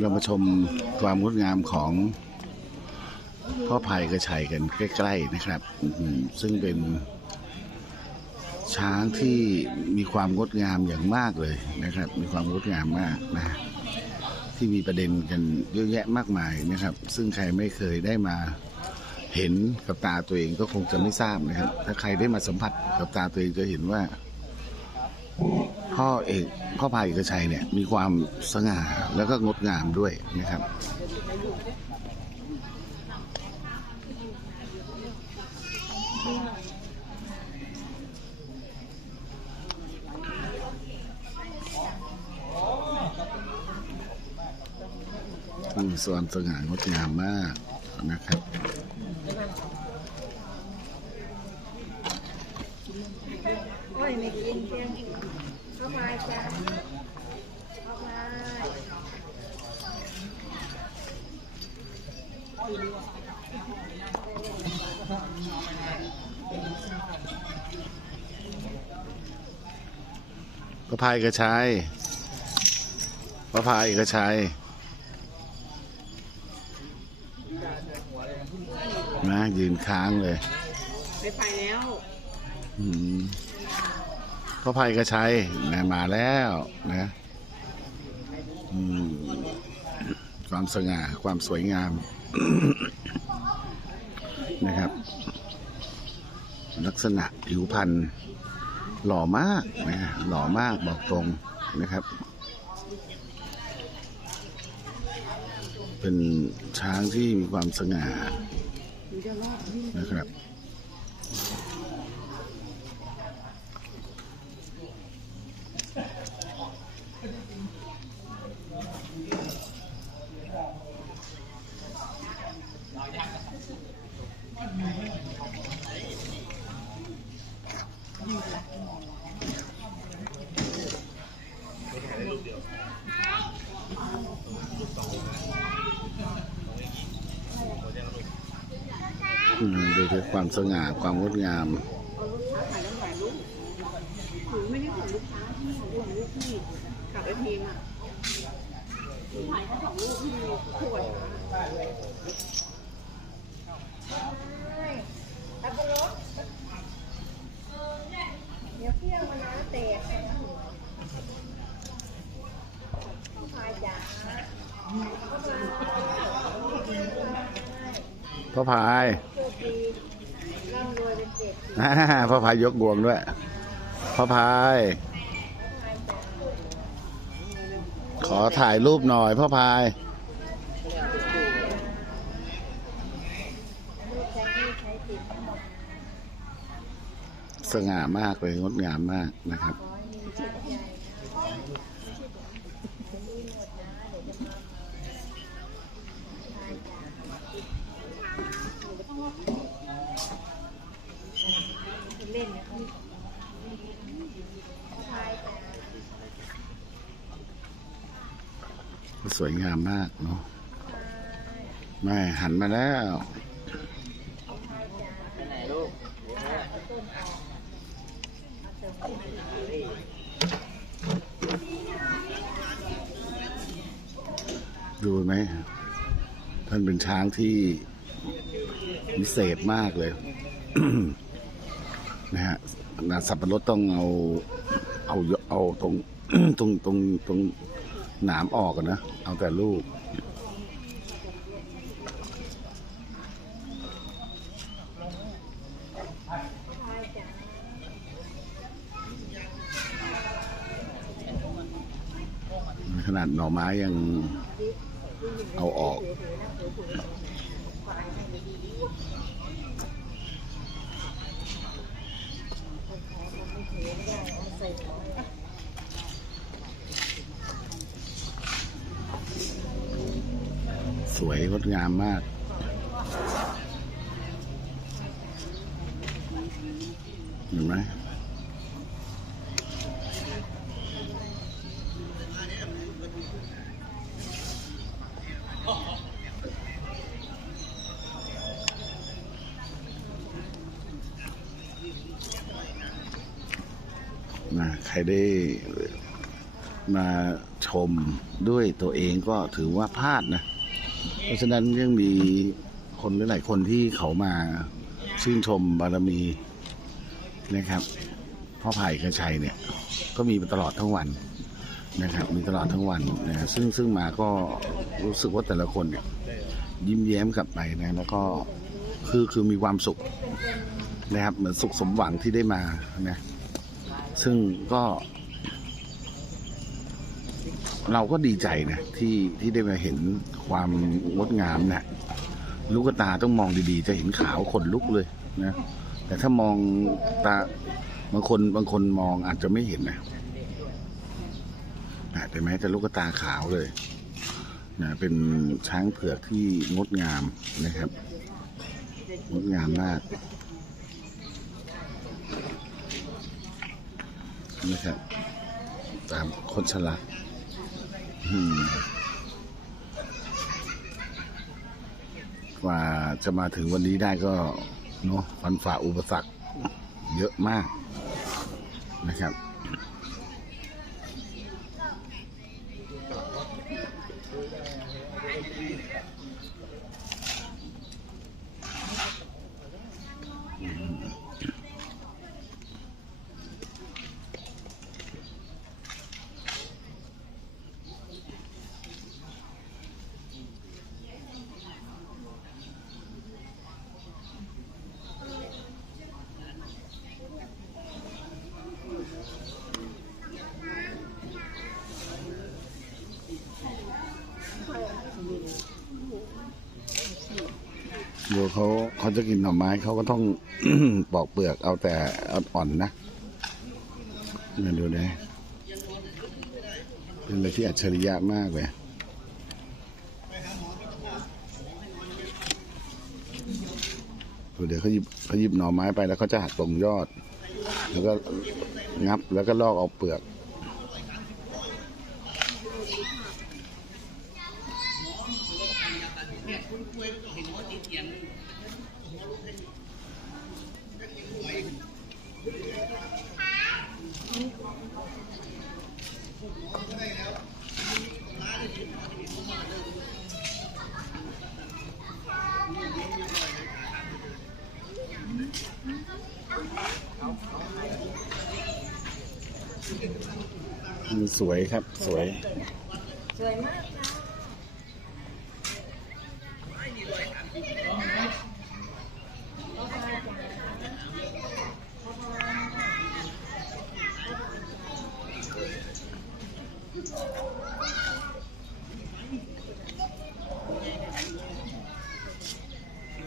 เรามาชมความงดงามของพ่อภัยกระชัยกันใกล้ ๆนะครับอื้อหือซึ่งเป็นช้างที่มีความงดงามอย่างมากเลยนะครับ มีความงดงามมากนะที่มีประเด็นกันเยอะแยะมากมายนะครับ ซึ่งใครไม่เคยได้มาเห็นกับตาตัวเองก็คงจะไม่ทราบนะครับ ถ้าใครได้มาสัมผัสกับตาตัวเองจะเห็นว่า พ่อเอกพ่อพายเอกชัยเนี่ยมีความสง่าแล้วก็งดงามด้วยนะครับมีส่วนสง่างดงามมากนะครับ อ้ยไม่กินเพียงเข้ามาจ้ะเข้ามาพระพายเอกชัยพระพายเอกชัยนะยืนค้างเลย ไปไปแล้ว อืม พระพายเอกชัยนะมาแล้วนะความสง่าความสวยงามนะครับ ลักษณะผิวพรรณหล่อมากนะหล่อมากบอกตรงนะครับ เป็นช้างที่มีความสง่านะครับ อืม ดูถึงความสง่าความงดงามเอาลูกค้าถ่ายแล้วถ่ายรูปหนูไม่ได้ของลูกค้าที่ของลูกลูกพี่กับไอ้ทีมอะหนูถ่ายแค่สองรูปที่ขวดอัปรสเดี๋ยวเพี้ยงมานะเตะต้องพายจ๋าเข้ามาพ่อพาย โชคดีร่ำรวยเป็นเศรษฐี อ่าพ่อพายยกบวงด้วยพ่อพาย ขอถ่ายรูปหน่อยพ่อพายสินสง่ามากเลยงดงามมากนะครับ สวยงามมากเนาะแม่หันมาแล้วดูไหม ท่านเป็นช้างที่วิเศษมากเลยนะฮะนาสับปะรดต้องเอา เอาเอาตรงตรงตรงตรง หนามออกนะ เอาแต่ลูก ขนาดหน่อไม้ยังเอาออกส วยงดงามมาก เห็นไหมนะใครได้มาชมด้วยตัวเองก็ถือว่าพลาดนะ เพราะฉะนั้นยังมีคนหลายๆคนที่เขามาชื่นชมบารมีนะครับพ่อไผ่กระชัยเนี่ย ก็มีตลอดทั้งวันนะครับ มีตลอดทั้งวันนะซึ่งซึ่งมาก็รู้สึกว่าแต่ละคนเนี่ยยิ้มแย้มกลับไปนะแล้วก็คือคือมีความสุขนะครับ เหมือนสุขสมหวังที่ได้มานะซึ่งก็ เราก็ดีใจนะที่ที่ได้มาเห็นความงดงามนะลูกตาต้องมองดีๆ จะเห็นขาวขนลุกเลยนะแต่ถ้ามองตาบางคนบางคนมองอาจจะไม่เห็นนะนะแต่แม้แต่ลูกตาขาวเลยนะเป็นช้างเผือกที่งดงามนะครับ งดงามมากนะครับตามคนฉลาด กว่าจะมาถึงวันนี้ได้ก็เนาะฟันฝ่าอุปสรรคเยอะมากนะครับ ดี๋ยวเขาเขาจะกินหน่อไม้เขาก็ต้องปอกเปลือกเอาแต่อ่อนๆนะมาดูนะเป็นอะไรที่อัจฉริยะมากเลยเดี๋ยวเขาหยิบเขาหยิบหน่อไม้ไปแล้วเขาจะหักตรงยอด แล้วก็งับแล้วก็ลอกเอาเปลือก สวยครับ สวย สวยมาก